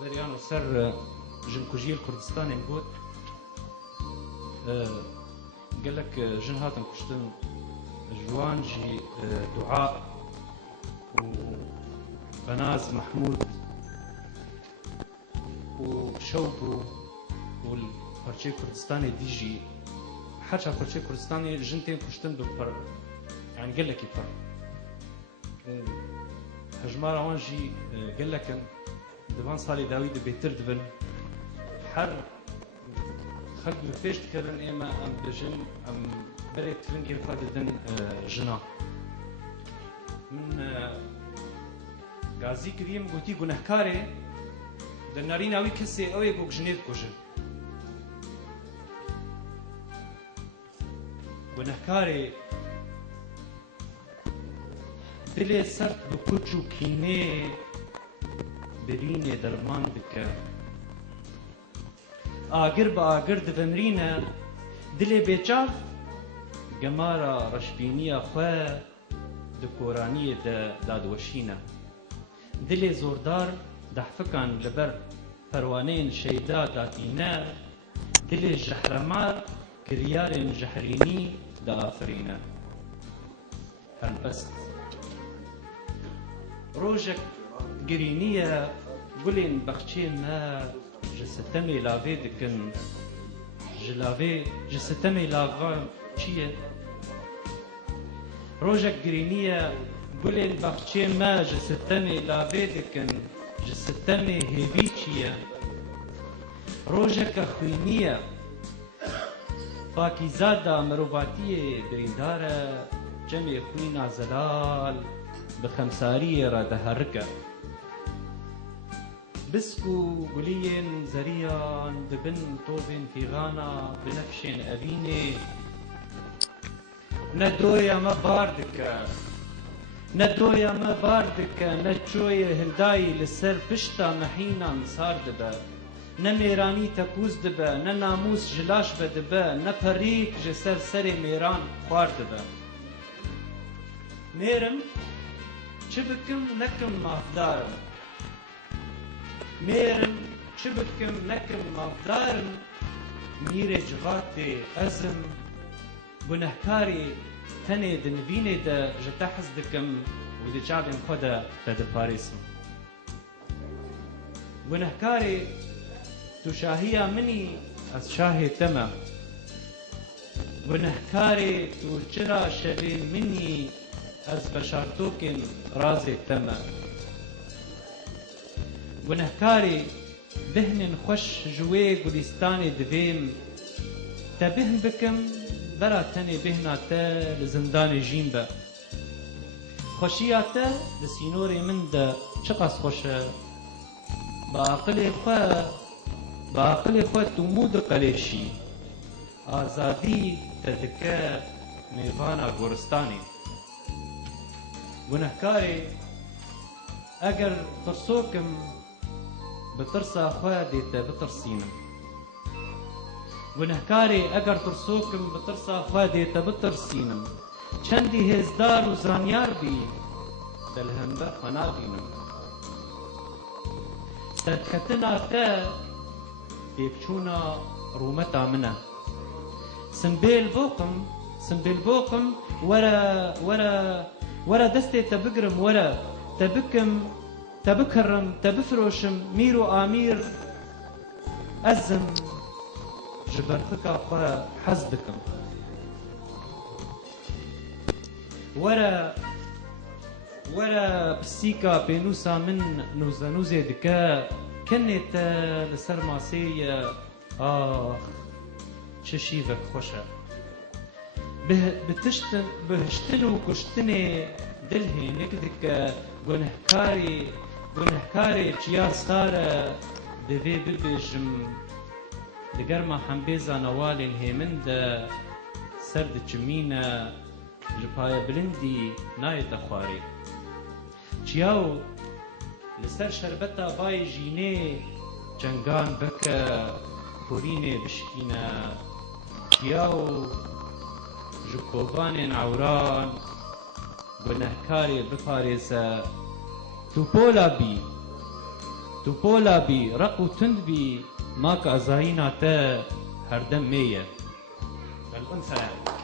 زریان و سر جنکوژی کردستان بود قال لك جن هاتن كشتن جوان جي دعاء وبناز محمود وشوبو والبرشي كردستاني ديجي حتى برشي كردستاني جنتين كشتن بالبر يعني قال لك يبر هجمار وانجي قال لك دفان صالي داوود بيتر دبن حر خد فيش تكرن إما أم بجن أم بريت فنجي خددن جنا من غازي كريم قوتي گنهكاري دنارين أوي كسي أوي قوك جنيد كوجن گنهكاري دلي سرت بكوچو كيني بريني درمان بك آگر با آگر دفمرینه دل بیچاف گمارا رشبینی خواه دکورانی دادوشینه دل زوردار دحفکان لبر پروانین شیدا داتینه دل جحرمار کریار جحرینی دا آفرینه هلبست روجك قرينية قولين بخشي ما جستمي لافي دكن جلافي جستمي لافا چیه روجك قرينية قولين بخشي ما جستمي لافي دكن جستمي هيبي چیه روجك خوينية پاكيزادا مروباتية بريندارة جمع خوينا زلال بخمسارية را دهركة بسكو قليين زريان دبن طوبين في غانا بنفشين أبيني ندويا ما باردك ندويا ما باردك نتشوية هلداي للسر بشتا محينا نصار دبا نميراني تكوز دبا نناموس جلاش بدبا نبريك جسر سري ميران خوار دبا ميرم شبكم نكم مافدارم ميرم شبكم نكم مافدارم ميري جغاتي أزم بنهكاري تني دنبيني دا جتحز دكم ودي جعبن خدا تد باريسم بنهكاري تشاهيا مني از شاهي تما بنهكاري تجرى شبين مني از بشارتوكن رازي تما ونهكاري بهن خوش جوي قلستاني دفيم تبهن بكم برا تاني بهنا تا لزندان جيمبا خوشيا تا لسينوري من دا چقاس خوشا بعقل خوا تمود قليشي آزادي تدكا ميفانا غورستاني ونهكاري اگر ترسوكم بترسا خواه ديتا بترسينم ونهكاري اگر ترسوكم بترسا خواه ديتا بترسينم چندي هزدار وزانيار بي دلهنبه خنابينم سدكتنا تا بيبچونا رومتا منا سنبيل بوقم ورا دستي تبقرم ورا تبكرم تبفروشم ميرو آمير أزم جبرتك أخوة حزبكم ورا بسيكا بينوسا من نوزانوزي دكا كنت لسر ماسية ششيفك خوشة بهشتلو كشتني دلهي نكدك گنهكاري چيا صار دفي ببجم دقرما حنبيزا نوالي الهيمن دا سرد چمينا جبايا بلندي نايت اخواري چياو لسر شربتا باي جيني جنگان بكا كوريني بشكينا چياو جكوبان عوران گنهكاري بپاريزا تو تو پولا بی رق و تند بی ماک ازایینا ته هردم میه الانثى